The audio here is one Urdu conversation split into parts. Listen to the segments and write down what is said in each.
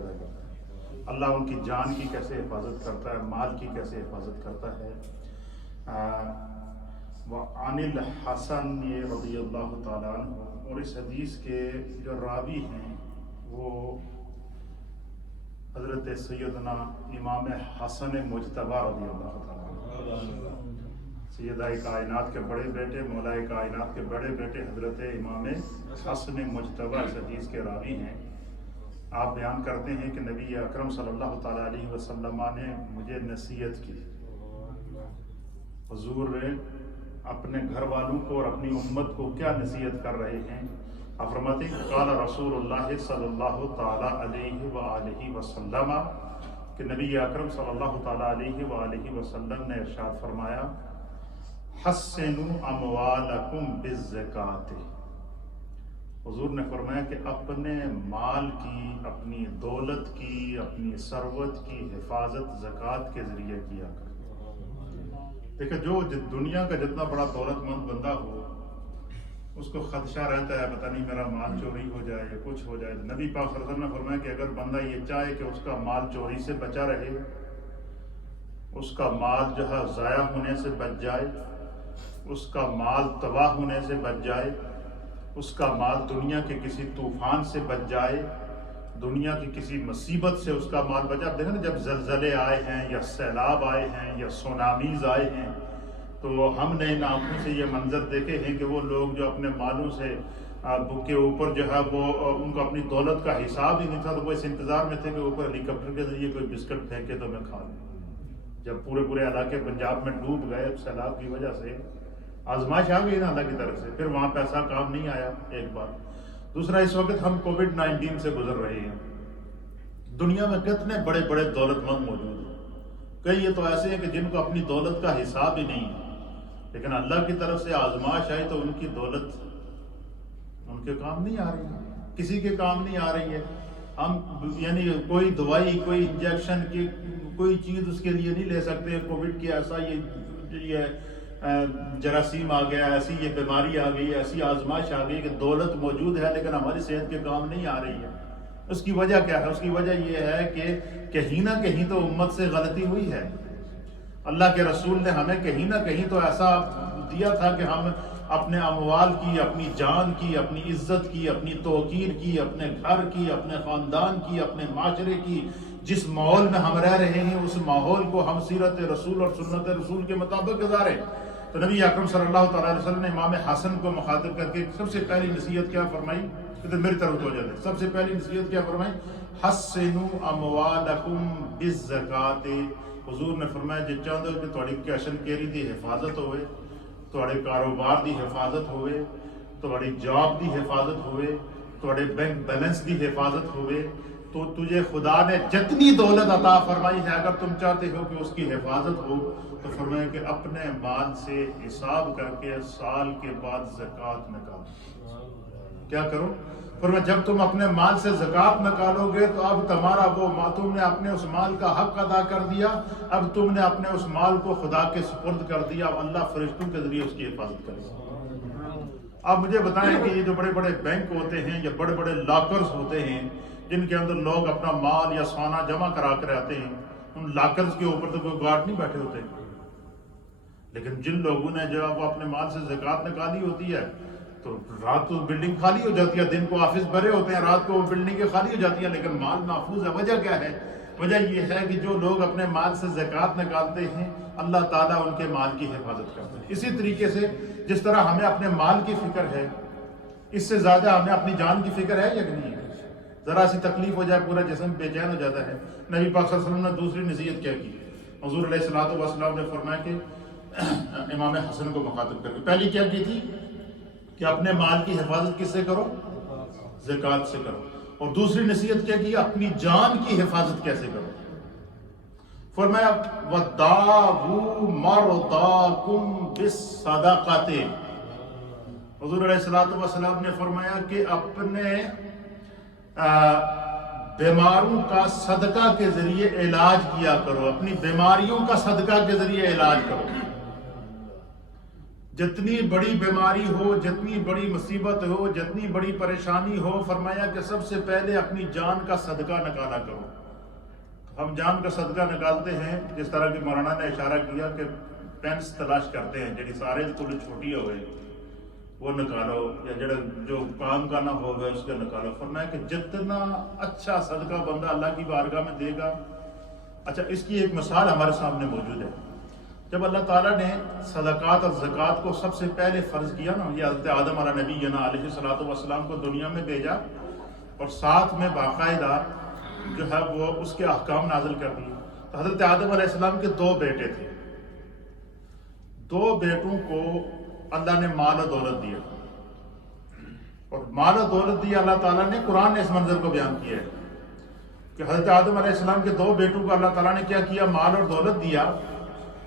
پیدا کرتا ہے، اللہ ان کی جان کی کیسے حفاظت کرتا ہے، مال کی کیسے حفاظت کرتا ہے۔ وعن الحسن یہ رضی اللہ تعالیٰ عنہ، اور اس حدیث کے جو راوی ہیں وہ حضرت سیدنا امام حسن مجتبی رضی اللہ تعالیٰ عنہ، سیدہ کائنات کے بڑے بیٹے، مولا کائنات کے بڑے بیٹے حضرت امام حسن مجتبی اس حدیث کے راوی ہیں۔ آپ بیان کرتے ہیں کہ نبی اکرم صلی اللہ تعالیٰ علیہ وسلم نے مجھے نصیحت کی۔ حضور اپنے گھر والوں کو اور اپنی امت کو کیا نصیحت کر رہے ہیں؟ آپ فرماتے ہیں قال رسول اللہ صلی اللہ تعالیٰ علیہ وآلہ وسلم، کہ نبی اکرم صلی اللہ تعالیٰ علیہ وآلہ وسلم نے ارشاد فرمایا حسنوا اموالکم بالزکاۃ۔ حضور نے فرمایا کہ اپنے مال کی، اپنی دولت کی، اپنی ثروت کی حفاظت زکوٰۃ کے ذریعے کیا کرو۔ دیکھیں جو دنیا کا جتنا بڑا دولت مند بندہ ہو اس کو خدشہ رہتا ہے پتہ نہیں میرا مال چوری ہو جائے یا کچھ ہو جائے۔ نبی پاک صلی اللہ علیہ وسلم نے فرمایا کہ اگر بندہ یہ چاہے کہ اس کا مال چوری سے بچا رہے، اس کا مال جو ہے ضائع ہونے سے بچ جائے، اس کا مال تباہ ہونے سے بچ جائے، اس کا مال دنیا کے کسی طوفان سے بچ جائے، دنیا کی کسی مصیبت سے اس کا مال بچا۔ دیکھیں نا جب زلزلے آئے ہیں یا سیلاب آئے ہیں یا سونامیز آئے ہیں تو ہم نے ان آنکھوں سے یہ منظر دیکھے ہیں کہ وہ لوگ جو اپنے مالوں سے کے اوپر جو ہے وہ ان کو اپنی دولت کا حساب ہی نہیں تھا، تو وہ اس انتظار میں تھے کہ اوپر ہیلی کاپٹر کے ذریعے کوئی بسکٹ پھینکے تو میں کھا لوں۔ جب پورے علاقے پنجاب میں ڈوب گئے سیلاب کی وجہ سے، آزمائش آ گئی نا اللہ کی طرف سے، پھر وہاں پیسہ کام نہیں آیا، ایک بات۔ دوسرا اس وقت ہم کووڈ-19 سے گزر رہے ہیں۔ دنیا میں کتنے بڑے بڑے دولت مند موجود ہیں، کئی یہ تو ایسے ہیں کہ جن کو اپنی دولت کا حساب ہی نہیں ہے، لیکن اللہ کی طرف سے آزمائش آئی تو ان کی دولت ان کے کام نہیں آ رہی ہے، کسی کے کام نہیں آ رہی ہے۔ ہم یعنی کوئی دوائی، کوئی انجیکشن کی کوئی چیز اس کے لیے نہیں لے سکتے۔ کووڈ کی ایسا یہ جراثیم آ گیا، ایسی یہ بیماری آ گئی، ایسی آزمائش آ گئی کہ دولت موجود ہے لیکن ہماری صحت کے کام نہیں آ رہی ہے۔ اس کی وجہ کیا ہے؟ اس کی وجہ یہ ہے کہ کہیں نہ کہیں تو امت سے غلطی ہوئی ہے۔ اللہ کے رسول نے ہمیں کہیں نہ کہیں تو ایسا دیا تھا کہ ہم اپنے اموال کی، اپنی جان کی، اپنی عزت کی، اپنی توقیر کی، اپنے گھر کی، اپنے خاندان کی، اپنے معاشرے کی، جس ماحول میں ہم رہ رہے ہیں اس ماحول کو ہم سیرت رسول اور سنت رسول کے مطابق گزاریں۔ تو نبی اکرم صلی اللہ تعالیٰ علیہ وسلم نے امام حسن کو مخاطب کر کے سب سے پہلی نصیحت کیا فرمائی؟ کہ میری طرف ہو جاتے، سب سے پہلی نصیحت کیا فرمائی؟ حسنوا اموالکم بالزکاۃ۔ حضور نے فرمایا جے چاہتے ہو کہ تھوڑی کیشن کیری دی حفاظت ہوئے، تھوڑے کاروبار دی حفاظت ہوئے، تھوڑی جاب دی حفاظت ہوئے، تھوڑے بینک بیلنس دی حفاظت ہوئے، تو تجھے خدا نے جتنی دولت عطا فرمائی ہے اگر تم چاہتے ہو کہ اس کی حفاظت ہو تو فرمایا کہ اپنے مال سے حساب کر کے سال کے بعد زکوٰۃ نکالو۔ کیا کرو؟ فرمایا جب تم اپنے مال سے زکوٰۃ نکالو گے تو اب تمہارا وہ تم نے اپنے اس مال کا حق ادا کر دیا، اب تم نے اپنے اس مال کو خدا کے سپرد کر دیا، اب اللہ فرشتوں کے ذریعے اس کی حفاظت کرے گا۔ اب مجھے بتائیں کہ یہ جو بڑے بڑے بینک ہوتے ہیں یا بڑے بڑے لاکرز ہوتے ہیں جن کے اندر لوگ اپنا مال یا سونا جمع کرا کر آتے ہیں، ان لاکرز کے اوپر تو کوئی گارڈ نہیں بیٹھے ہوتے، لیکن جن لوگوں نے جب اپنے مال سے زکوٰۃ نکالی ہوتی ہے تو رات کو بلڈنگ خالی ہو جاتی ہے، دن کو آفس بھرے ہوتے ہیں، رات کو بلڈنگیں خالی ہو جاتی ہیں لیکن مال محفوظ ہے۔ وجہ کیا ہے؟ وجہ یہ ہے کہ جو لوگ اپنے مال سے زکوٰۃ نکالتے ہیں اللہ تعالیٰ ان کے مال کی حفاظت کرتے ہیں۔ اسی طریقے سے جس طرح ہمیں اپنے مال کی فکر ہے، اس سے زیادہ ہمیں اپنی جان کی فکر ہے یا نہیں ہے؟ ذرا سی تکلیف ہو جائے پورا جسم بے چین ہو جاتا ہے۔ نبی پاک صلی اللہ علیہ وسلم نے دوسری نصیحت کیا کی؟ حضور علیہ الصلوۃ والسلام نے فرمایا کہ امام حسن کو مخاطب کر کے پہلی کیا کی تھی کہ اپنے مال کی حفاظت کس سے کرو؟ زکوٰۃ سے کرو۔ اور دوسری نصیحت کیا کی؟ اپنی جان کی حفاظت کیسے کرو؟ فرمایا وَدَاوُوا مَرْضَاكُمْ بِالصَّدَقَةِ۔ حضور علیہ الصلوۃ والسلام نے فرمایا کہ اپنے بیماروں کا صدقہ کے ذریعے علاج کیا کرو، اپنی بیماریوں کا صدقہ کے ذریعے علاج کرو۔ جتنی بڑی بیماری ہو، جتنی بڑی مصیبت ہو، جتنی بڑی پریشانی ہو، فرمایا کہ سب سے پہلے اپنی جان کا صدقہ نکالا کرو۔ ہم جان کا صدقہ نکالتے ہیں، جس طرح کہ مولانا نے اشارہ کیا کہ پینس تلاش کرتے ہیں جڑی سارے تھوڑی چھوٹی ہوئے وہ نکالو، یا جڑا جو کام کا نہ ہوگا اس کا نکالو۔ فرمایا کہ جتنا اچھا صدقہ بندہ اللہ کی بارگاہ میں دے گا۔ اچھا، اس کی ایک مثال ہمارے سامنے موجود ہے۔ جب اللہ تعالیٰ نے صدقات اور زکوٰۃ کو سب سے پہلے فرض کیا نا، یہ حضرت آدم علیہ نبی علیہ الصلوۃ والسلام کو دنیا میں بھیجا، اور ساتھ میں باقاعدہ جو ہے وہ اس کے احکام نازل کر دیے۔ تو حضرت آدم علیہ السلام کے 2 بیٹے تھے، 2 بیٹوں کو اللہ نے مال و دولت دیا، اور مال و دولت دیا اللہ تعالیٰ نے۔ قرآن نے اس منظر کو بیان کیا ہے کہ حضرت آدم علیہ السلام کے 2 بیٹوں کو اللہ تعالیٰ نے کیا کیا، مال اور دولت دیا۔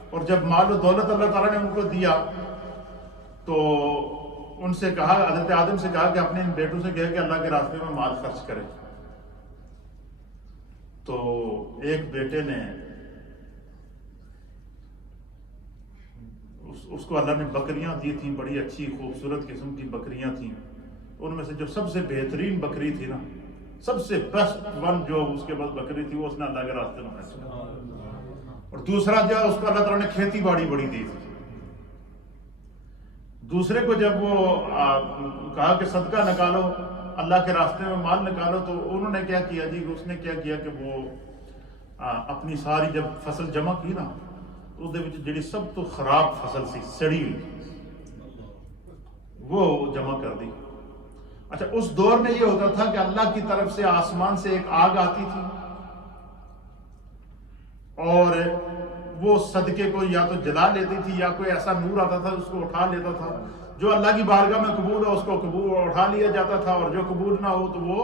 اور جب مال و دولت اللہ تعالیٰ نے ان کو دیا تو ان سے کہا، حضرت آدم سے کہا کہ اپنے ان بیٹوں سے کہے کہ اللہ کے راستے میں مال خرچ کرے۔ تو ایک بیٹے نے اس کو اللہ نے بکریاں دی تھیں، بڑی اچھی خوبصورت قسم کی بکریاں تھیں۔ ان میں سے جو سب سے بہترین بکری تھی نا، سب سے بیسٹ ون جو اس کے پاس بکری تھی، وہ اس نے اللہ کے راستے میں خرچ کیا۔ اور دوسرا جو اس کو اللہ تعالیٰ نے کھیتی باڑی بڑی دی تھی۔ دوسرے کو جب وہ کہا کہ صدقہ نکالو، اللہ کے راستے میں مال نکالو، تو انہوں نے کیا کیا جی، اس نے کیا کیا کہ وہ اپنی ساری جب فصل جمع کی نا، تو جڑی سب تو خراب فصل سی، سڑی ہوئی، وہ جمع کر دی۔ اچھا، اس دور میں یہ ہوتا تھا کہ اللہ کی طرف سے آسمان سے ایک آگ آتی تھی، اور وہ صدقے کو یا تو جلا لیتی تھی، یا کوئی ایسا نور آتا تھا اس کو اٹھا لیتا تھا۔ جو اللہ کی بارگاہ میں قبول ہو اس کو قبول اٹھا لیا جاتا تھا، اور جو قبول نہ ہو تو وہ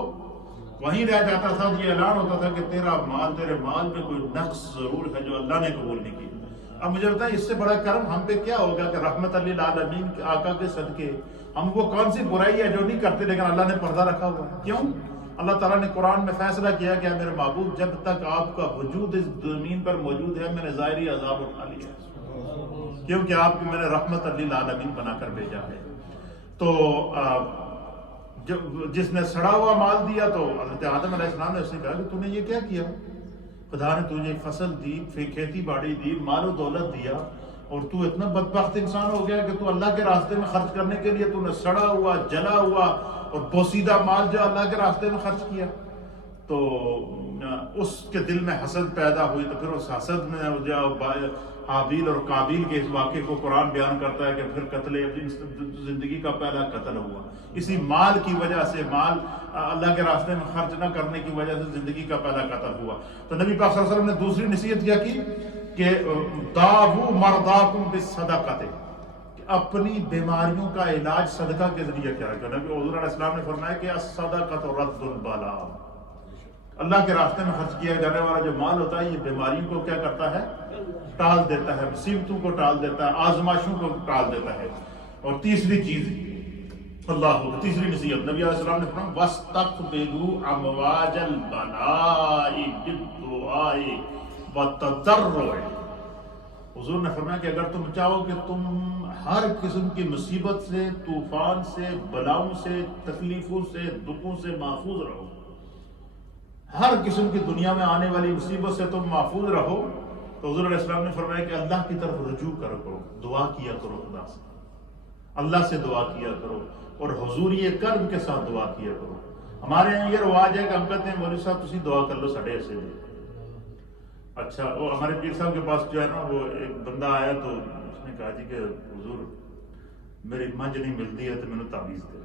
وہیں رہ جاتا تھا۔ یہ اعلان ہوتا تھا کہ تیرا مال، تیرے مال میں کوئی نقص ضرور ہے جو اللہ نے قبول نہیں کی۔ اب مجھے بتائیں اس سے بڑا کرم ہم پہ کیا ہوگا کہ رحمت للعالمین کے آقا کے صدقے ہم وہ کون سی برائی ہے جو نہیں کرتے، لیکن اللہ نے پردہ رکھا ہوا ہے۔ کیوں؟ اللہ تعالیٰ نے قرآن میں فیصلہ کیا کہ میرے محبوب، جب تک آپ کا وجود اس زمین پر موجود ہے میں نے ظاہری عذاب اٹھا لیا ہے، کیونکہ آپ کو میں نے رحمت للعالمین بنا کر بھیجا ہے۔ تو جس نے سڑا ہوا مال دیا تو حضرت آدم علیہ السلام نے اس نے کہا کہ تو نے یہ کیا کیا؟ خدا نے تجھے فصل دی، کھیتی باڑی دی، مال و دولت دیا، اور تو اتنا بدبخت انسان ہو گیا کہ تو اللہ کے راستے میں خرچ کرنے کے لیے تو نے سڑا ہوا، جلا ہوا اور بوسیدہ مال جو اللہ کے راستے میں خرچ کیا۔ تو اس کے دل میں حسد پیدا ہوئی، تو پھر اس حسد میں جو حابیل اور قابیل کے اس واقعے کو قرآن بیان کرتا ہے کہ پھر قتل زندگی کا پہلا قتل ہوا، اسی مال کی وجہ سے، مال اللہ کے راستے میں خرچ نہ کرنے کی وجہ سے زندگی کا پہلا قتل ہوا۔ تو نبی پاک صلی اللہ علیہ وسلم نے دوسری نصیحت کیا کی کہ داؤ مرداکم بالصدقۃ، کہ اپنی بیماریوں کا علاج صدقہ کے ذریعے کیا کرنا۔ نبی حضور علیہ السلام نے فرمایا کہ الصدقۃ رد البلاء، اللہ کے راستے میں خرچ کیا جانے والا جو مال ہوتا ہے یہ بیماریوں کو کیا کرتا ہے؟ ٹال دیتا ہے، مصیبتوں کو ٹال دیتا ہے، آزمائشوں کو ٹال دیتا ہے۔ اور تیسری چیز تیسری نصیحت نبی علیہ السلام نے فرمایا وَاسْتَقْبِلُوا أَمْوَاجَ الْبَلَاءِ بِالدُّعَاءِ وَالتَّضَرُّعِ۔ حضور نے فرمایا کہ اگر تم چاہو کہ تم ہر قسم کی مصیبت سے، طوفان سے، بلاؤں سے، تکلیفوں سے، دکھوں سے محفوظ رہو، ہر قسم کی دنیا میں آنے والی مصیبت سے تم محفوظ رہو، تو حضور علیہ السلام نے فرمایا کہ اللہ کی طرف رجوع کرو، دعا کیا کرو، خدا سے، اللہ سے دعا کیا کرو، اور حضوری قلب کے ساتھ دعا کیا کرو۔ ہمارے یہاں یہ رواج ہے کہ ہم کہتے ہیں مولوی صاحب تسی دعا کر لو ساڈے ایسے بھی۔ اچھا، وہ ہمارے پیر صاحب کے پاس جو ہے نا، وہ ایک بندہ آیا تو اس نے کہا جی کہ حضور میری منج نہیں ملتی ہے تو میں نے تعویذ دے۔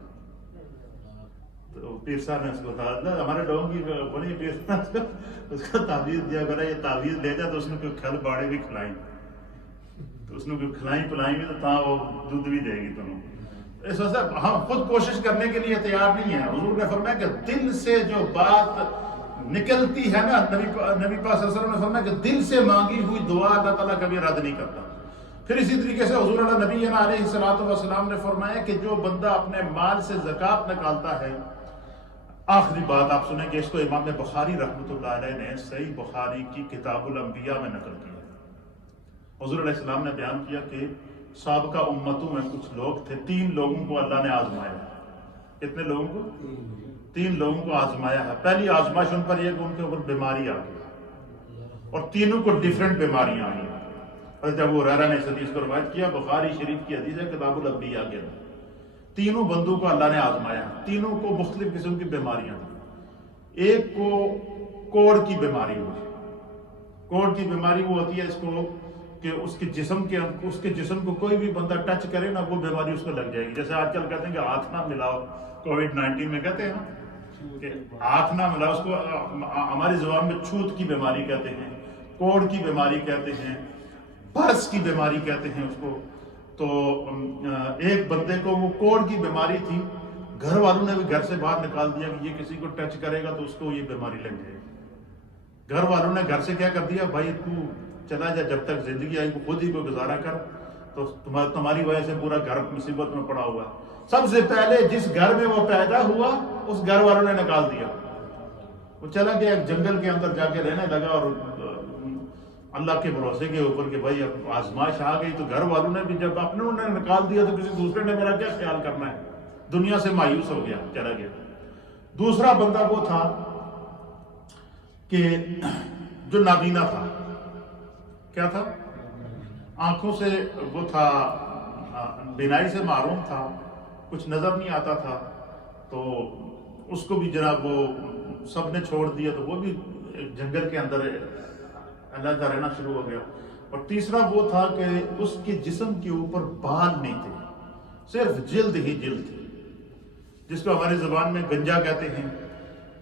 تو پیر صاحب نے اس کو بتایا، ہمارے لوگوں کی بڑی پیر صاحب اس کو تعویذ دیا، بولا یہ تعویذ لے جا، تو اس نے کوئی کھل باڑے بھی کھلائیں، تو اس نے کوئی کھلائیں پلائیں بھی تو تاں وہ دودھ بھی دے گی تمہیں۔ اس وجہ سے ہم خود کوشش کرنے کے لیے تیار نہیں ہیں۔ حضور نے فرمایا کہ دل سے جو بات نکلتی ہے نا، نبی پاک صلی اللہ علیہ وسلم نے فرمایا کہ دل سے مانگی ہوئی دعا اللہ تعالیٰ کبھی رد نہیں کرتا۔ پھر اسی طریقے سے حضور علیہ نبی علیہ الصلوۃ والسلام نے فرمایا کہ جو بندہ اپنے مال سے زکوٰۃ نکالتا ہے، آخری بات آپ سنیں کہ اس کو امام بخاری رحمۃ اللہ علیہ نے صحیح بخاری کی کتاب الانبیاء میں نقل کیا۔ حضور علیہ السلام نے بیان کیا کہ سابقہ امتوں میں کچھ لوگ تھے، 3 لوگوں کو اللہ نے آزمایا۔ کتنے لوگوں کو؟ 3 لوگوں کو آزمایا ہے۔ پہلی آزمائش ان پر یہ کہ ان کے اوپر بیماری آ گئی، اور تینوں کو ڈیفرنٹ بیماریاں آئی۔ حضرت ابو ہریرہ نے اس حدیث کو روایت کیا، بخاری شریف کی حدیث ہے، کتاب الانبیاء کے اندر۔ تینوں بندوں کو اللہ نے آزمایا، تینوں کو مختلف قسم کی بیماریاں تھیں۔ ایک کو کوڑ کی بیماری ہوئی۔ کوڑ کی بیماری وہ ہوتی ہے اس کو کہ اس کے جسم کو کوئی بھی بندہ ٹچ کرے نا، وہ بیماری اس کو لگ جائے گی۔ جیسے آج کل کہتے ہیں کہ ہاتھ نہ ملاؤ، کووڈ-19 میں کہتے ہیں نا کہ ہاتھ نہ ملاؤ، اس کو ہماری زبان میں چھوت کی بیماری کہتے ہیں، کوڑ کی بیماری کہتے ہیں، برس کی بیماری کہتے ہیں اس کو۔ تو ایک بندے کو وہ کوڑ کی بیماری تھی، گھر والوں نے بھی گھر سے باہر نکال دیا کہ یہ کسی کو ٹچ کرے گا تو اس کو یہ بیماری لگ جائے گی۔ گھر والوں نے گھر سے کیا کر دیا، بھائی تو چلا جا، جب تک زندگی آئی خود ہی کو گزارا کر، تو تمہاری وجہ سے پورا گھر مصیبت میں پڑا ہوا ہے۔ سب سے پہلے جس گھر میں وہ پیدا ہوا اس گھر والوں نے نکال دیا، وہ چلا گیا ایک جنگل کے اندر جا کے رہنے لگا، اور اللہ کے بھروسے کے اوپر کہ بھائی اب آزمائش آ گئی، تو گھر والوں نے بھی جب اپنے انہوں نے نکال دیا تو کسی دوسرے نے میرا کیا خیال کرنا ہے، دنیا سے مایوس ہو گیا، چلا گیا۔ دوسرا بندہ وہ تھا کہ جو نابینا تھا، کیا تھا؟ آنکھوں سے وہ تھا، بینائی سے محروم تھا، کچھ نظر نہیں آتا تھا، تو اس کو بھی جناب وہ سب نے چھوڑ دیا، تو وہ بھی جنگل کے اندر علیحدہ رہنا شروع ہو گیا۔ اور تیسرا وہ تھا کہ اس کے جسم کے اوپر بال نہیں تھے، صرف جلد ہی جلد تھی، جس کو ہماری زبان میں گنجا کہتے ہیں۔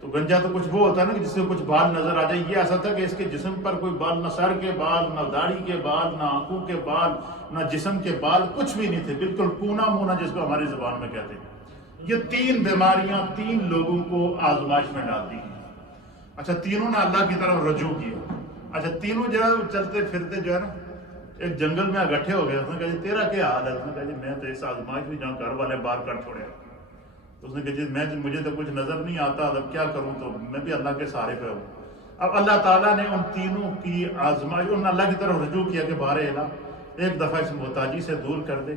تو گنجا تو کچھ وہ ہوتا ہے نا کہ جس سے کچھ بال نظر آ جائے، یہ ایسا تھا کہ اس کے جسم پر کوئی بال، نہ سر کے بال، نہ داڑھی کے بال، نہ آنکھوں کے بال، نہ جسم کے بال، کچھ بھی نہیں تھے، بالکل کونا مونا جس کو ہماری زبان میں کہتے ہیں۔ یہ 3 بیماریاں 3 لوگوں کو آزمائش میں ڈال دی۔ اچھا، تینوں نے اللہ کی طرف رجوع کیا۔ اچھا، تینوں جو ہے چلتے پھرتے جو ہے نا ایک جنگل میں اکٹھے ہو گئے۔ اس نے کہا جی تیرا کیا حال ہے؟ اس نے کہا جی میں تو اس آزمائش میں جہاں گھر والے باہر کر چھوڑے۔ اس نے کہا جی مجھے تو کچھ نظر نہیں آتا، اب کیا کروں، تو میں بھی اللہ کے سہارے پہ ہوں۔ اب اللہ تعالیٰ نے ان تینوں کی آزمائش، انہوں نے اللہ کی طرف رجوع کیا کہ بارے الہ ایک دفعہ اس محتاجی سے دور کر دے،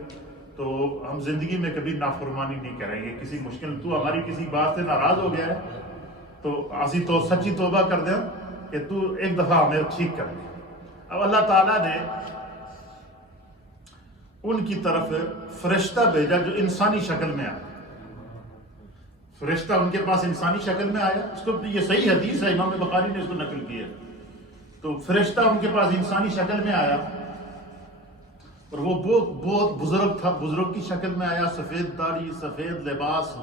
تو ہم زندگی میں کبھی نافرمانی نہیں کریں گے، کسی مشکل تو ہماری کسی بات سے ناراض ہو گیا ہے تو اسی تو سچی توبہ کر دیں کہ تو ایک دفعہ ہمیں ٹھیک کر دے۔ اب اللہ تعالیٰ نے ان کی طرف فرشتہ بھیجا جو انسانی شکل میں آیا۔ فرشتہ ان کے پاس انسانی شکل میں آیا، اس کو یہ صحیح حدیث ہے، امام بخاری نے اس کو نقل کیا۔ تو فرشتہ ان کے پاس انسانی شکل میں آیا، اور وہ بہت بزرگ تھا، بزرگ کی شکل میں آیا، سفید داڑھی، سفید لباس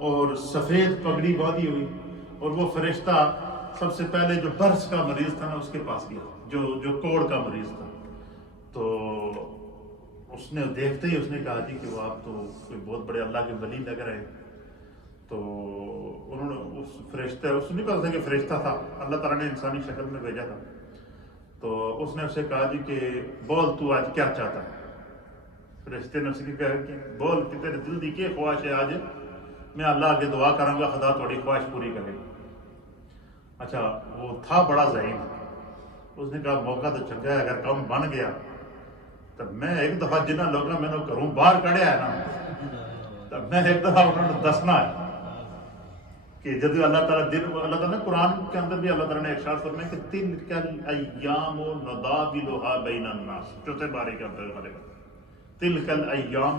اور سفید پگڑی باندھی ہوئی۔ اور وہ فرشتہ سب سے پہلے جو برس کا مریض تھا نا اس کے پاس گیا، جو کوڑ کا مریض تھا۔ تو اس نے دیکھتے ہی اس نے کہا جی کہ وہ آپ تو کوئی بہت بڑے اللہ کے ولی لگ رہے ہیں۔ تو انہوں نے اس فرشتے، اس نہیں پتا تھا کہ فرشتہ تھا، اللہ تعالیٰ نے انسانی شکل میں بھیجا تھا۔ تو اس نے اسے کہا جی کہ بول تو آج کیا چاہتا ہے؟ فرشتے نے اسے کہا کہ بول کہ تیرے دل دی کی خواہش ہے، آج میں اللہ کے دعا کروں گا خدا تھوڑی خواہش پوری کرے۔ اچھا، وہ تھا بڑا ذہین، اس نے کہا موقع تو چنگا ہے، اگر کام بن گیا تو میں ایک دفعہ جنہ لوگوں میں نے کروں باہر کڑیا ہے نا، تو میں ایک دفعہ انہوں نے دسنا ہے کہ جب اللہ تعالیٰ نے قرآن کے اندر بھی اللہ تعالیٰ نے ارشاد فرمایا کہ تلک الایام نداولها بین الناس، چوتھے بارے کے اندر والے تلک الایام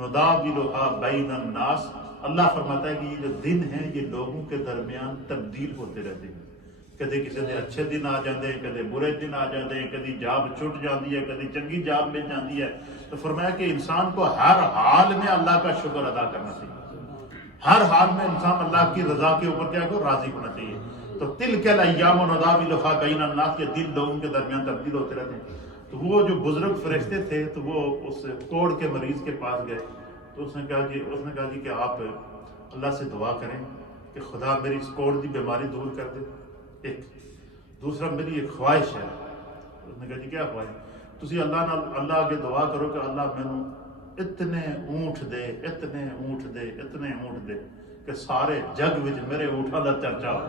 نداولها بین الناس، اللہ فرماتا ہے کہ یہ جو دن ہیں یہ لوگوں کے درمیان تبدیل ہوتے رہتے ہیں، کدی کسی دن اچھے دن آ جاتے ہیں، کدی برے دن آ جاتے ہیں، کدی جاب چھٹ جاتی ہے، کدی چنگی جاب مل جاتی ہے۔ تو فرمایا کہ انسان کو ہر حال میں اللہ کا شکر ادا کرنا چاہیے، ہر حال میں انسان اللہ کی رضا کے اوپر کیا کو راضی ہونا چاہیے۔ تو تلک الایام نداولها بین الناس، یہ دن لوگوں کے درمیان تبدیل ہوتے رہتے ہیں۔ تو وہ جو بزرگ فرشتے تھے تو وہ اس کوڑ کے مریض کے پاس گئے، تو اس نے کہا جی کہ آپ اللہ سے دعا کریں کہ خدا میری اس کوڑ کی بیماری دور کر دے۔ ایک دوسرا میری ایک خواہش ہے۔ اس نے کہا جی کیا خواہش؟ تسی اللہ آگے دعا کرو کہ اللہ مینوں اتنے اونٹ دے کہ سارے جگ وچ میرے اونٹاں دا چرچا ہو۔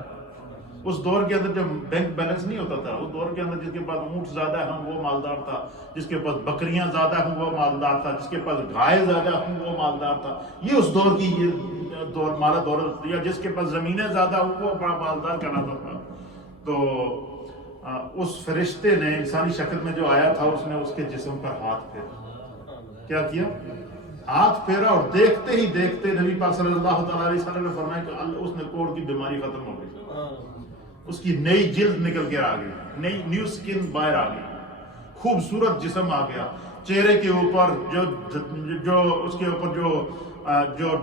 اس دور کے اندر جب بینک بیلنس نہیں ہوتا تھا، اس دور کے اندر جس کے پاس اونٹ زیادہ ہوں وہ مالدار تھا، جس کے پاس بکریاں زیادہ ہوں وہ مالدار تھا، جس کے پاس گائے زیادہ ہوں وہ مالدار تھا. یہ اس دور کی یہ دور مالا دولت، یا جس کے پاس زمینیں زیادہ ہوں وہ بڑا مالدار کہلاتا تھا. تو اس فرشتے نے انسانی شکل میں جو آیا تھا اس نے اس کے جسم پر ہاتھ پھیرا. کیا کیا؟ ہاتھ پھیرا، اور دیکھتے ہی دیکھتے نبی پاک صلی اللہ تعالیٰ علیہ وسلم نے فرمایا کہ اس نے کوڑ کی بیماری ختم ہو گئی، اس کی نئی جلد نکل کے آ گئی، نیو سکن باہر آ گئی، خوبصورت جسم آ گیا. چہرے کے اوپر جو اس کے اوپر جو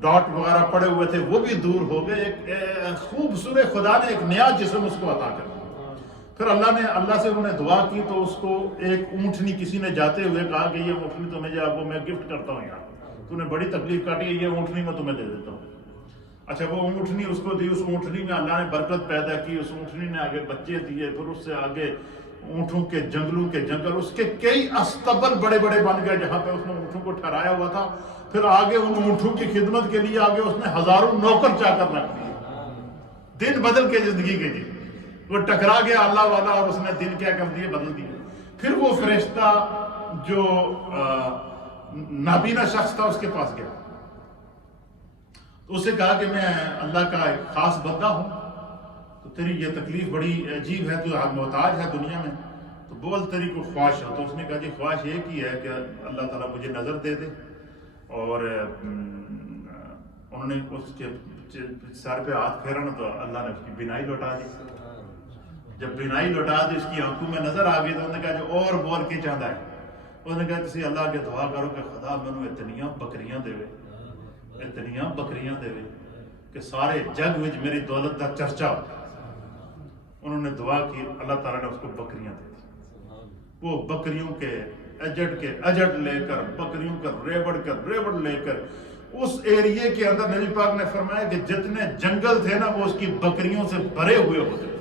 ڈاٹ وغیرہ پڑے ہوئے تھے وہ بھی دور ہو گئے. ایک خوبصورت خدا نے ایک نیا جسم اس کو عطا کر دیا. پھر اللہ سے انہوں نے دعا کی تو اس کو ایک اونٹنی کسی نے جاتے ہوئے کہا کہ یہ اونٹنی تمہیں جو آپ کو میں گفٹ کرتا ہوں یار، تو نے بڑی تکلیف کاٹی ہے، یہ اونٹنی میں تمہیں دے دیتا ہوں. اچھا وہ اونٹنی اس کو دی، اس اونٹنی میں اللہ نے برکت پیدا کی، اس اونٹنی نے آگے بچے دیے، پھر اس سے آگے اونٹوں کے جنگلوں کے جنگل، اس کے کئی استبل بڑے بڑے بن گئے جہاں پہ اس نے اونٹوں کو ٹھہرایا ہوا تھا. پھر آگے ان اونٹوں کی خدمت کے لیے آگے اس نے ہزاروں نوکر چا کر رکھ دیے. دن بدل کے زندگی کے جی وہ ٹکرا گیا اللہ والا، اور اس نے دن کیا کر دیے؟ بدل دیے. پھر وہ فرشتہ جو نابینا شخص تھا اس کے پاس گیا تو اسے کہا کہ میں اللہ کا ایک خاص بندہ ہوں، تو تیری یہ تکلیف بڑی عجیب ہے، تو محتاج ہے دنیا میں، تو بول تیری کوئی خواہش ہے. تو اس نے کہا جی خواہش ایک ہی ہے کہ اللہ تعالیٰ مجھے نظر دے دے. اور انہوں نے اس کے سر پہ ہاتھ پھیرا نا تو اللہ نے اس کی بینائی لوٹا دی. جب بینائی لوٹا دی، اس کی آنکھوں میں نظر آ گئی، تو انہوں نے کہا جو اور بول کے چاہتا ہے. انہوں نے کہا تسی اللہ کے دعا کرو کہ خدا مینوں اتنیاں بکریاں دے، اتنیاں بکریاں دے کہ سارے جگ وچ میری دولت کا چرچا. انہوں نے دعا کی، اللہ تعالیٰ نے اس کو بکریاں دے دی. وہ بکریوں کے اجٹ لے کر، بکریوں کا ریوڑ لے کر اس ایریے کے اندر نبی پاک نے فرمایا کہ جتنے جنگل تھے نا وہ اس کی بکریوں سے بھرے ہوئے ہوتے تھے.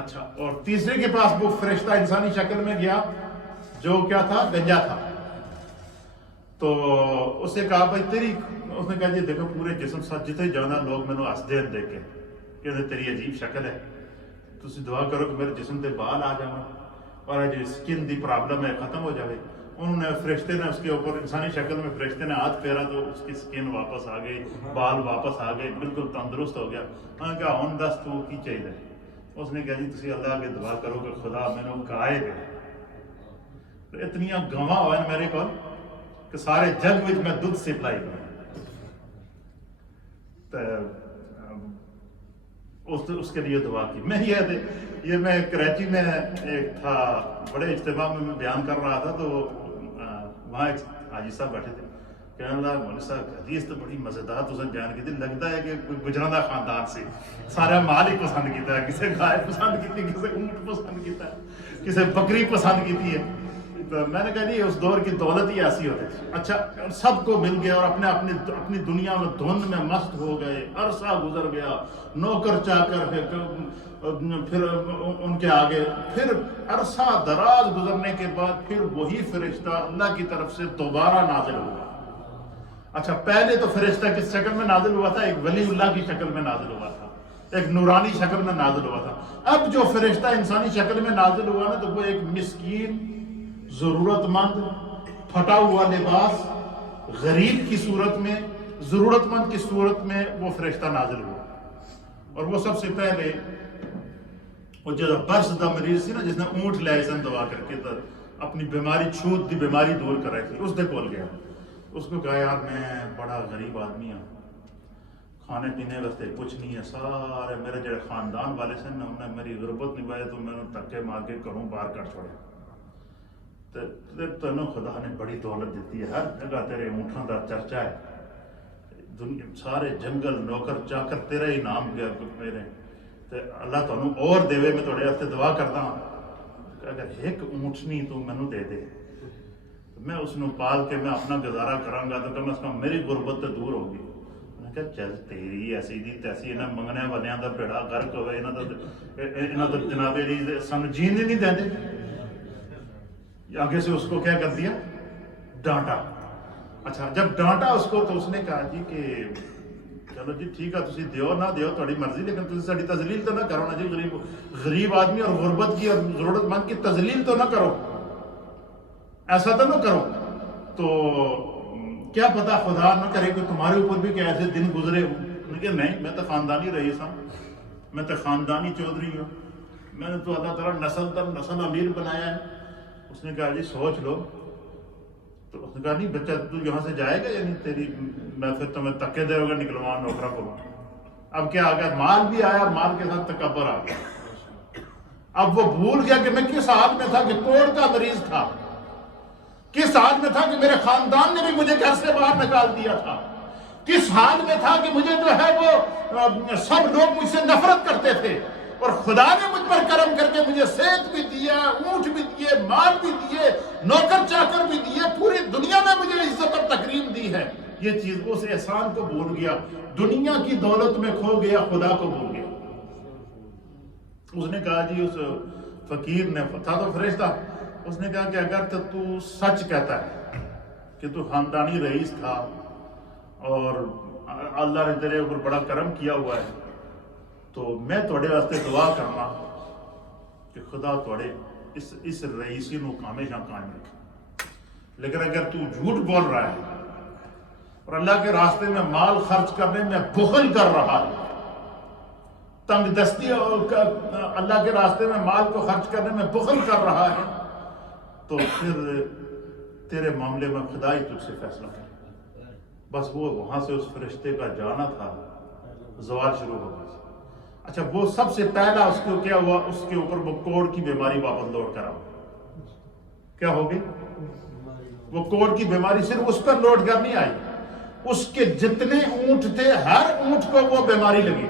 اچھا، اور تیسرے کے پاس وہ فرشتہ انسانی شکل میں گیا جو کیا تھا؟ گنجا تھا. تو اس سے کہا بھائی تیری، اس نے کہا جی دیکھو پورے جسم ساتھ جتنے جانا لوگ مینوں ہسدے ہیں دیکھ کے کہ تیری عجیب شکل ہے، تسی دعا کرو کہ میرے جسم تے بال آ جاؤں اور جو سکن دی پرابلم ہے ختم ہو جائے. انہوں نے فرشتے نے اس کے اوپر انسانی شکل میں فرشتے نے ہاتھ پھیرا تو اس کی سکن واپس آ گئی، بال واپس آ گئے، بالکل تندرست ہو گیا. انہوں نے کہا ہن دس تو کی چاہیے؟ اس نے کہا جی تسی اللہ کے دعا کرو کہ خدا مینوں گائے دے. اتنیاں گواں ہوئے میرے کو کہ سارے جگ وچ میں دودھ سپلائی کروں. اس کے لیے دعا کی. میں یہ میں کراچی میں ایک تھا بڑے اجتماع میں بیان کر رہا تھا، تو وہاں ایک حاجی صاحب بیٹھے تھے، کہنے لگا مولوی صاحب حدیث تو بڑی مزیدار تساں بیان کی تھی، لگتا ہے کہ کوئی گجراں دا خاندان سے سارا مال ہی پسند کیتا ہے، کسی گائے پسند کی، کسی اونٹ پسند کیتا ہے، کسی بکری پسند کی ہے. تو میں نے کہا جی اس دور کی دولت ہی ایسی ہوتی تھی. اچھا سب کو مل گیا اور اپنی دنیا میں دھن میں مست ہو گئے. عرصہ گزر گیا، نوکر چاکر پھر ان کے آگے، پھر عرصہ دراز گزرنے کے بعد پھر وہی فرشتہ اللہ کی طرف سے دوبارہ نازل ہوا. اچھا پہلے تو فرشتہ کس شکل میں نازل ہوا تھا؟ ایک ولی اللہ کی شکل میں نازل ہوا تھا، ایک نورانی شکل میں نازل ہوا تھا. اب جو فرشتہ انسانی شکل میں نازل ہوا نا تو وہ ایک مسکین، ضرورت مند، پھٹا ہوا لباس، غریب کی صورت میں، ضرورت مند کی صورت میں وہ فرشتہ نازل ہوا. اور وہ سب سے پہلے وہ جو برس دا مریض سی نا جس نے اونٹ لے سن دعا کر کے اپنی بیماری چھوت دی بیماری دور کرائی تھی، اس دے کول گیا. اس کو کہا یار میں بڑا غریب آدمی ہوں، کھانے پینے واسطے کچھ نہیں ہے، سارے میرے جڑے خاندان والے سن نا انہیں میری غربت نبھائی تو میں نے دھکے مار کے گھروں باہر کر چھوڑے. تینوں خدا نے بڑی دولت دیتی ہے، ہر جگہ تیرے اونٹاں دا چرچا ہے، سارے جنگل نوکر چاکر تیرا ہی نام گیا میرے. اللہ تانوں اور دے، میں تھوڑے واسطے دعا کردا ہاں اگر ایک اونٹنی تو مینوں دے دے، میں اس نو پال کے میں اپنا گزارا کراں گا تو کم از کم میری غربت تو دور ہوگی. میں کہا چل تیری ایسی دی تیسی، انہاں منگنے بنیاں دا بیڑا غرق ہوئے، انہاں دا جناب علی سانوں جین ہی نہیں دیندے. آگے سے اس کو کیا کر دیا؟ ڈانٹا. اچھا جب ڈانٹا اس کو تو اس نے کہا جی کہ چلو جی ٹھیک ہے تسی دیو نہ دیو تھوڑی مرضی لیکن تسی ساڈی تذلیل تو نہ کرو نا جی غریب آدمی اور غربت کی اور ضرورت مند کی تذلیل تو نہ کرو ایسا تو نہ کرو تو کیا پتا خدا نہ کرے کہ تمہارے اوپر بھی کہ ایسے دن گزرے کہ نہیں میں تو خاندانی رئیس ہوں میں تو خاندانی چودھری ہوں میں نے تو اللہ تعالیٰ نسل در نسل امیر بنایا ہے اس نے کہا جی سوچ لو تو اس نے کہا نہیں بچہ تو یہاں سے جائے گا یعنی تیری میں پھر تمہیں تکے دے ہوگا نکلواؤں نوکرا کو اب کیا آ گیا مال بھی آیا اور مال کے ساتھ تکبر آ گیا اب وہ بھول گیا کہ میں کس حال میں تھا کہ کوڑ کا مریض تھا کس حال میں تھا کہ میرے خاندان نے بھی مجھے گھر سے باہر نکال دیا تھا کس حال میں تھا کہ مجھے جو ہے وہ سب لوگ مجھ سے نفرت کرتے تھے اور خدا نے مجھ پر کرم کر کے مجھے صحت بھی دیا اونٹ بھی دیے مال بھی دیے نوکر چاکر بھی دیے پوری دنیا میں مجھے عزت اور تکریم دی ہے یہ چیز اس احسان کو بھول گیا دنیا کی دولت میں کھو گیا خدا کو بھول گیا اس نے کہا جی اس فقیر نے تھا تو فرشتہ اس نے کہا کہ اگر تو سچ کہتا ہے کہ تو خاندانی رئیس تھا اور اللہ نے تیرے اوپر بڑا کرم کیا ہوا ہے تو میں تھوڑے واسطے دعا کرنا کہ خدا تھوڑے اس رئیسی نو ہمیشہ قائم رکھے لیکن اگر تو جھوٹ بول رہا ہے اور اللہ کے راستے میں مال خرچ کرنے میں بخل کر رہا ہے تنگ دستی اللہ کے راستے میں مال کو خرچ کرنے میں بخل کر رہا ہے تو پھر تیرے معاملے میں خدا ہی تجھ سے فیصلہ کرے بس وہ وہاں سے اس فرشتے کا جانا تھا زوال شروع ہو گیا اچھا وہ سب سے پہلا اس کو کیا ہوا اس کے اوپر وہ کوڑ کی بیماری واپس لوٹ کر کیا ہو گئی وہ کوڑ کی بیماری صرف اس پر لوٹ کر نہیں آئی اس کے جتنے اونٹ تھے ہر اونٹ کو وہ بیماری لگی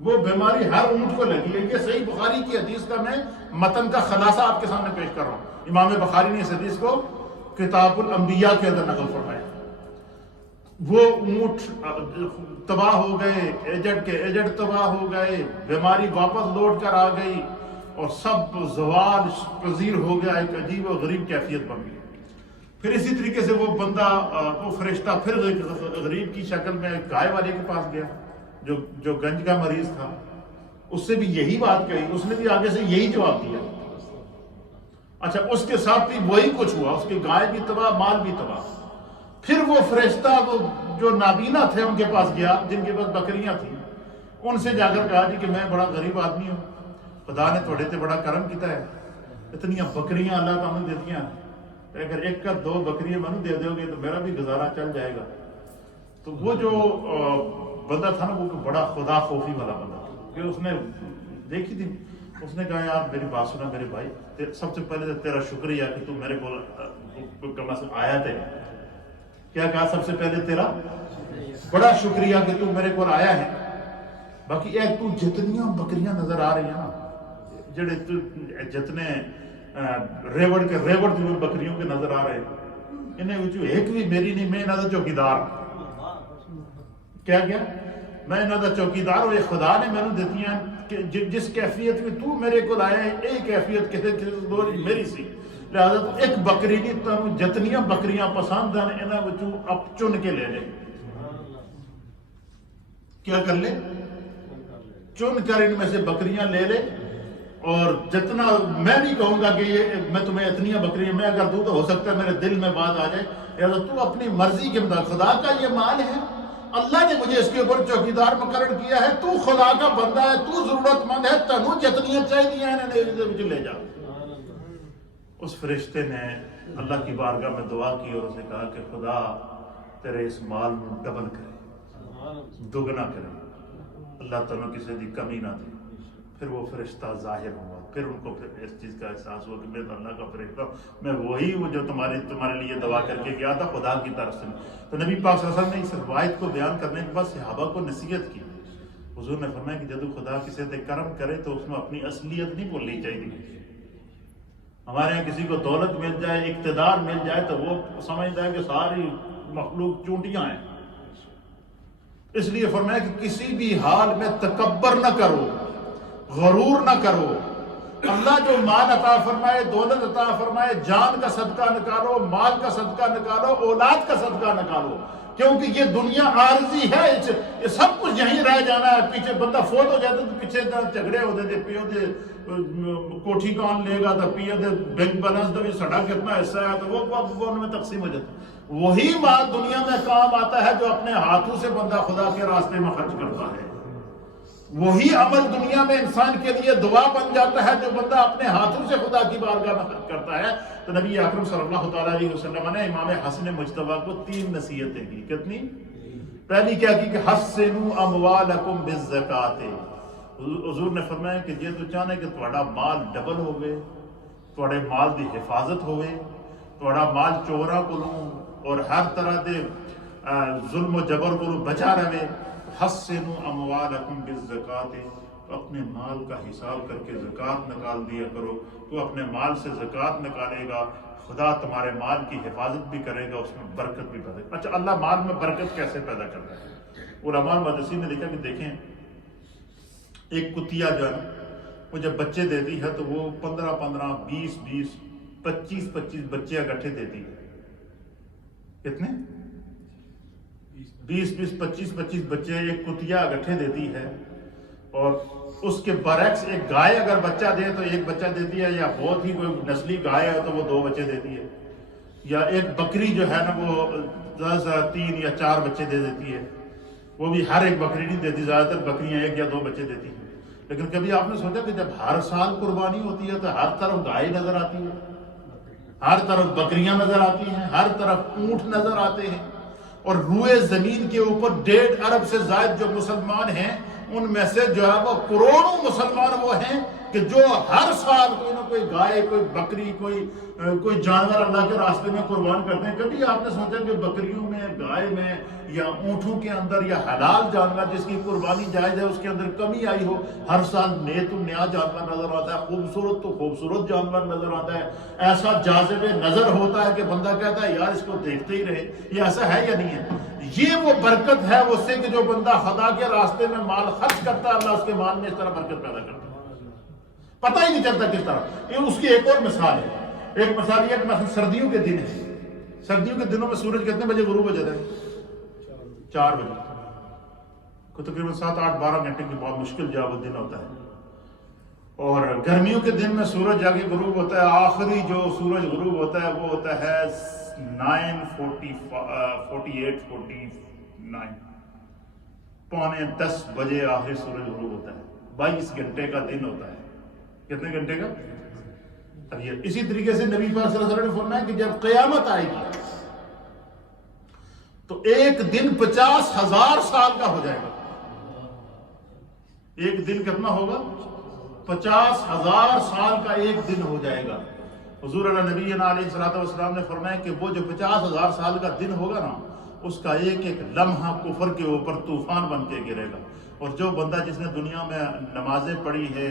وہ بیماری ہر اونٹ کو لگی ہے یہ صحیح بخاری کی حدیث کا میں متن کا خلاصہ آپ کے سامنے پیش کر رہا ہوں امام بخاری نے اس حدیث کو کتاب الانبیاء کے اندر نقل فرمایا وہ اونٹ تباہ ہو گئے ایجنٹ کے ایجنٹ تباہ ہو گئے بیماری واپس لوٹ کر آ گئی اور سب زوال پذیر ہو گیا ایک عجیب و غریب کیفیت بن گئی پھر اسی طریقے سے وہ بندہ وہ فرشتہ پھر غریب کی شکل میں گائے والے کے پاس گیا جو گنج کا مریض تھا اس سے بھی یہی بات کہی اس نے بھی آگے سے یہی جواب دیا اچھا اس کے ساتھ بھی وہی کچھ ہوا اس کی گائے بھی تباہ مال بھی تباہ پھر وہ فرشتہ وہ جو نابینا تھے ان کے پاس گیا جن کے پاس بکریاں تھیں ان سے جا کر کہا جی کہ میں بڑا غریب آدمی ہوں خدا نے تھوڑے تے بڑا کرم کیتا ہے اتنی بکریاں اللہ تعالیٰ نے دیتی ہیں اگر ایک کا دو بکریاں منو دے دو گے تو میرا بھی گزارا چل جائے گا تو وہ جو بندہ تھا نا وہ بڑا خدا خوفی والا بندہ تھا کہ اس نے دیکھی تھی اس نے کہا یار میری بات سنا میرے بھائی سب سے پہلے تیرا شکریہ کہ تو میرے کو کم از کم آیا تھے کیا کہا سب سے پہلے تیرا بڑا شکریہ کہ تو میرے کو آیا ہے باقی ایک تو جتنیاں بکریاں نظر آ رہی ہیں نا جڑے جتنے ریوڑ کے بکریوں کے نظر آ رہے ہیں انہیں وچوں ایک بھی میری نہیں میں انہاں دا چوکیدار کیا میں انہاں دا چوکیدار اور خدا نے میں نے دیتی ہیں کہ جس کیفیت میں تو میرے کو آیا ہے ایک کیفیت کسی دور میری سی لہذا تو ایک بکری نہیں تو جتنیاں بکریاں پسند ہیں انہاں وچوں اب چن کے لے لے کیا کر لے چن کر ان میں سے بکریاں لے لے اور جتنا میں نہیں کہوں گا کہ یہ میں تمہیں اتنی بکریاں میں اگر دوں تو ہو سکتا ہے میرے دل میں بات آ جائے لہذا تو اپنی مرضی کے مطابق خدا کا یہ مال ہے اللہ نے مجھے اس کے اوپر چوکیدار مقرر کیا ہے تو خدا کا بندہ ہے تو ضرورت مند ہے تنو جتنیاں چاہیے انہیں لے جا اس فرشتے نے اللہ کی بارگاہ میں دعا کی اور اسے کہا کہ خدا تیرے اس مال میں ڈبل کرے دگنا کرے اللہ تعالیٰ کسی دی کمی نہ دے پھر وہ فرشتہ ظاہر ہوا پھر ان کو پھر اس چیز کا احساس ہوا کہ میں تو اللہ کا فرشتہ میں وہی وہ جو تمہارے لیے دعا کر کے گیا تھا خدا کی طرف سے تو نبی پاک صلی اللہ علیہ وسلم نے اس روایت کو بیان کرنے کے بعد صحابہ کو نصیحت کی حضور نے فرمایا کہ جب خدا کسی تے کرم کرے تو اس میں اپنی اصلیت نہیں بھولنی چاہیے ہمارے یہاں کسی کو دولت مل جائے اقتدار مل جائے تو وہ سمجھتا ہے کہ ساری مخلوق چونٹیاں ہیں اس لیے فرمایا کہ کسی بھی حال میں تکبر نہ کرو غرور نہ کرو اللہ جو مال عطا فرمائے دولت عطا فرمائے جان کا صدقہ نکالو مال کا صدقہ نکالو اولاد کا صدقہ نکالو کیونکہ یہ دنیا عارضی ہے، یہ سب کچھ یہیں رہ جانا ہے. پیچھے بندہ فوت ہو جاتا تو پیچھے جھگڑے ہوتے تھے، پیو دے کوٹھی کون لے گا، تو پیو دے بینک بیلنس تو بھی سڑا کتنا حصہ ہے، تو وہ ان میں تقسیم ہو جاتا. وہی مال دنیا میں کام آتا ہے جو اپنے ہاتھوں سے بندہ خدا کے راستے میں خرچ کرتا ہے. وہی عمل دنیا میں انسان کے لیے دعا بن جاتا ہے جو بندہ اپنے ہاتھوں سے خدا کی بارگاہ میں خرچ کرتا ہے. تو نبی اکرم صلی اللہ تعالیٰ علیہ وسلم نے امام حسن مجتبیٰ کو 3 نصیحتیں کی. کتنی؟ پہلی کیا کی کہ حسنوا اموالکم بالزکات. حضور نے فرمایا کہ یہ تو چاہنے کہ تھوڑا مال ڈبل ہوئے، تھوڑے مال دی حفاظت ہوئے، تھوڑا مال چوراں کو لوں اور ہر طرح دے ظلم و جبر کو بچا رہے. حسنوا اموالکم بالزکات، اپنے مال کا حساب کر کے زکوٰۃ نکال دیا کرو. تو اپنے مال سے زکوٰۃ نکالے گا، خدا تمہارے مال کی حفاظت بھی کرے گا، اس میں برکت بھی پیدا. اچھا، اللہ مال میں برکت کیسے پیدا کرتا ہے؟ علماء محدثین نے لکھا کہ دیکھیں، ایک کتیا جو ہے وہ جب بچے دیتی ہے تو وہ 15 20 25 بچے اکٹھے دیتی ہے. کتنے؟ 20 25 بچے ایک کتیا اکٹھے دیتی ہے. اور اس کے برعکس ایک گائے اگر بچہ دے تو ایک بچہ دیتی ہے، یا بہت ہی کوئی نسلی گائے ہے تو وہ 2 بچے دیتی ہے. یا ایک بکری جو ہے نا وہ 3 یا 4 بچے دے دیتی ہے. وہ بھی ہر ایک بکری نہیں دیتی، زیادہ تر بکریاں 1 یا 2 بچے دیتی ہیں. لیکن کبھی آپ نے سوچا کہ جب ہر سال قربانی ہوتی ہے تو ہر طرف گائے نظر آتی ہے، ہر طرف بکریاں نظر آتی ہیں، ہر طرف اونٹ نظر آتے ہیں، اور روئے زمین کے اوپر 1.5 ارب سے زائد جو مسلمان ہیں ان میں سے جو ہے وہ کروڑوں مسلمان وہ ہیں کہ جو ہر سال کوئی نہ کوئی گائے، کوئی بکری، کوئی جانور اللہ کے راستے میں قربان کرتے ہیں. کبھی آپ نے سوچا کہ بکریوں میں، گائے میں یا اونٹوں کے اندر یا حلال جانور جس کی قربانی جائز ہے اس کے اندر کمی آئی ہو؟ ہر سال نئے تو نیا جانور نظر آتا ہے، خوبصورت تو خوبصورت جانور نظر آتا ہے، ایسا جاذب نظر ہوتا ہے کہ بندہ کہتا ہے یار اس کو دیکھتے ہی رہے. یہ ایسا ہے یا نہیں ہے؟ یہ وہ برکت ہے اس سے کہ جو بندہ خدا کے راستے میں مال خرچ کرتا ہے، اللہ اس کے مال میں اس طرح برکت پیدا کرتا ہے، پتہ ہی نہیں چلتا کس طرح. یہ اس کی ایک اور مثال ہے. ایک مثال یہ ہے کہ مثلا سردیوں کے دن ہے، سردیوں کے دنوں میں سورج کتنے بجے غروب ہو جاتا ہے؟ 4 بجے. کو تقریباً 7 8 12 گھنٹے کی بہت مشکل جو وہ دن ہوتا ہے. اور گرمیوں کے دن میں سورج جا کے غروب ہوتا ہے، آخری جو سورج غروب ہوتا ہے وہ ہوتا ہے 9:48 49، 9:45 بجے آخری سورج غروب ہوتا ہے. 22 گھنٹے کا دن ہوتا ہے. کتنے گھنٹے کا؟ اب یہ اسی طریقے سے نبی پاک صلی اللہ علیہ وسلم نے فرمایا کہ جب قیامت آئے گی تو ایک دن 50,000 سال کا ہو جائے گا. ایک دن کتنا ہوگا؟ 50,000 سال کا ایک دن ہو جائے گا. حضور نبی علیہ الصلوۃ والسلام نے فرمایا کہ وہ جو 50,000 سال کا دن ہوگا نا، اس کا ایک ایک لمحہ کفر کے اوپر طوفان بن کے گرے گا. اور جو بندہ جس نے دنیا میں نمازیں پڑھی ہے،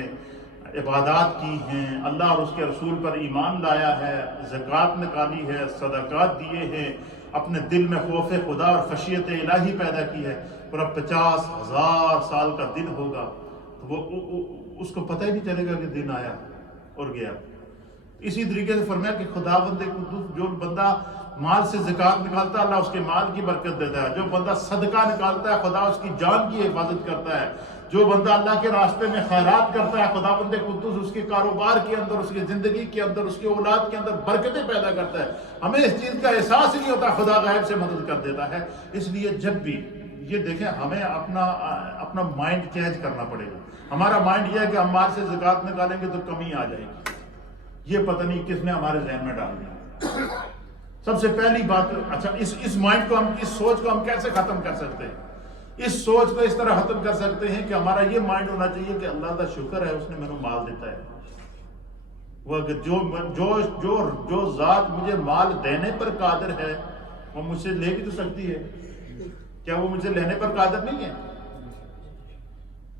عبادات کی ہیں، اللہ اور اس کے رسول پر ایمان لایا ہے، زکوٰۃ نکالی ہے، صدقات دیے ہیں، اپنے دل میں خوف خدا اور خشیت الہی پیدا کی ہے، اور اب 50,000 سال کا دن ہوگا تو وہ اس کو پتہ ہی نہیں چلے گا کہ دن آیا اور گیا. اسی طریقے سے فرمایا کہ خداوند قدوس جو بندہ مال سے زکوٰۃ نکالتا ہے اللہ اس کے مال کی برکت دیتا ہے. جو بندہ صدقہ نکالتا ہے خدا اس کی جان کی حفاظت کرتا ہے. جو بندہ اللہ کے راستے میں خیرات کرتا ہے خداوند قدوس اس کے کاروبار کے اندر، اس کی زندگی کے اندر، اس کی اولاد کے اندر برکتیں پیدا کرتا ہے. ہمیں اس چیز کا احساس ہی نہیں ہوتا، خدا غیب سے مدد کر دیتا ہے. اس لیے جب بھی یہ دیکھیں ہمیں اپنا مائنڈ چینج کرنا پڑے گا. ہمارا مائنڈ یہ ہے کہ ہم مال سے زکوٰۃ نکالیں گے تو کمی آ جائے گی. یہ پتہ نہیں کس نے ہمارے ذہن میں ڈال دیا. سب سے پہلی بات، اچھا اس مائنڈ کو ہم، اس سوچ کو ہم کیسے ختم کر سکتے ہیں؟ اس سوچ کو اس طرح ختم کر سکتے ہیں کہ ہمارا یہ مائنڈ ہونا چاہیے کہ اللہ کا شکر ہے اس نے میرے مال دیتا ہے. وہ کہ جو ذات مجھے مال دینے پر قادر ہے وہ مجھ سے لے بھی تو سکتی ہے. کیا وہ مجھ سے لینے پر قادر نہیں ہے؟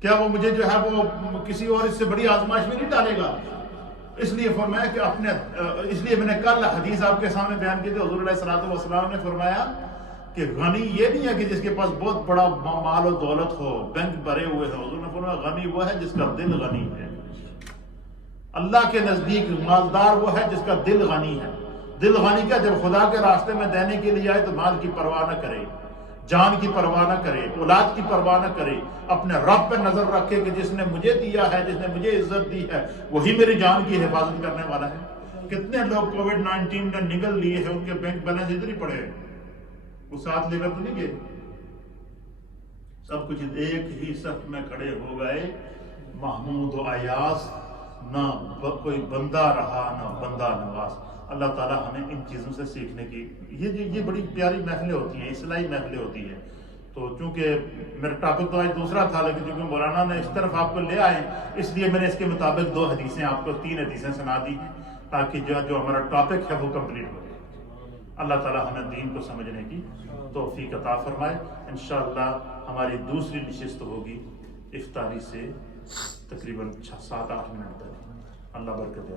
کیا وہ مجھے جو ہے وہ کسی اور اس سے بڑی آزمائش میں نہیں ڈالے گا؟ اس لیے فرمایا کہ اس لیے میں نے کل حدیث آپ کے سامنے بیان کی تھی. حضور علیہ الصلوۃ والسلام نے فرمایا کہ غنی یہ نہیں ہے کہ جس کے پاس بہت بڑا مال و دولت ہو، بینک بھرے ہوئے ہو. حضور نے فرمایا غنی وہ ہے جس کا دل غنی ہے. اللہ کے نزدیک مالدار وہ ہے جس کا دل غنی ہے. دل غنی کا جب خدا کے راستے میں دینے کے لیے آئے تو مال کی پرواہ نہ کرے. جان کی پرواہ نہ کرے، اولاد کی پرواہ نہ کرے، اپنے رب پہ نظر رکھے کہ جس نے مجھے دیا ہے، جس نے مجھے عزت دی ہے، وہی میری جان کی حفاظت کرنے والا ہے۔ کتنے لوگ کووڈ-19 نے نگل لیے ہیں، ان کے بینک بیلنس ادھر ہی پڑے ہیں، وہ ساتھ لے کر تو نہیں گئے، سب کچھ ایک ہی صف میں کھڑے ہو گئے۔ محمود و ایاز نہ کوئی بندہ رہا نہ بندہ نواز۔ اللہ تعالیٰ ہمیں ان چیزوں سے سیکھنے کی، یہ بڑی پیاری محفلیں ہوتی ہیں، اصلاحی محفلیں ہوتی ہیں۔ تو چونکہ میرا ٹاپک تو آج دوسرا تھا، لیکن چونکہ مولانا نے اس طرف آپ کو لے آئے، اس لیے میں نے اس کے مطابق 2 حدیثیں آپ کو 3 حدیثیں سنا دی ہیں، تاکہ جو ہمارا ٹاپک ہے وہ کمپلیٹ ہو جائے۔ اللہ تعالیٰ ہمیں دین کو سمجھنے کی توفیق عطا فرمائے۔ انشاءاللہ ہماری دوسری نشست ہوگی افطاری سے تقریباً 7-8 منٹ تک۔ اللہ برکت دے۔